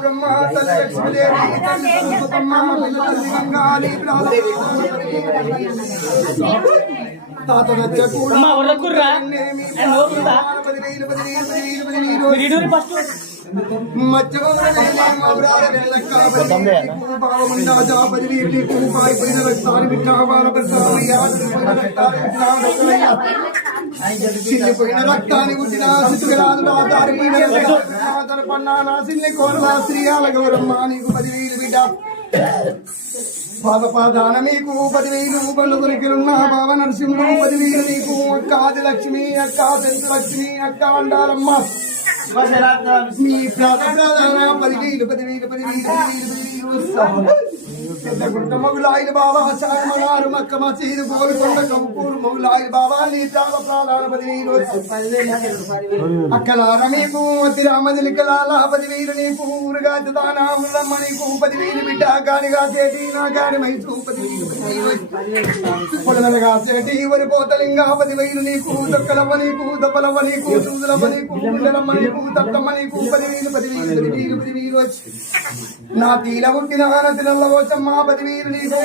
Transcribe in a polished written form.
బ్రహ్మ తల్లి లక్ష్మీదేవి తాత కూడా చిల్లిపోయిన రక్తాన్ని పుట్టిన పన్నానా సిల్లి కోరలా శ్రీయాల గౌరమ్మ నీకు 10,000 బిడ్డ పాదపాదాన మీకు 10,000 బండ్లు కొరికిలున్న బావ నరసింహుడు 10,000 నీకు అక్క ఆదిలక్ష్మి అక్క సెంటు లక్ష్మి అక్క అండారమ్మ మీ ప్రాధాన 10,000 గుంట మొగులాయిలు బాబా చామగారు మక్క మసీదు గోల్కొండ కంపూరు మొగులాయిలు బాబా నీ ప్రాధాన 10,000 అక్కలార మీకు తిరామదిలికలాల 10,000 నీకు ఊరుగా దానా ఉల్లమ్మ నీకు 10,000 బిడ్డ గానిగా చేటి నా గాని మైసు 10,000 పొలనగా చేటి వరి పోతలింగా 10,000 నీకు దొక్కలమ్మ నీకు దప్పలమ్మ నీకు చూదులమ్మ నీకు గుండెలమ్మ నీకు తట్టమ్మ నీకు 10,000 వచ్చి నా తీల పుట్టిన తినల్ల వచ్చమ్మ 10,000 నీకు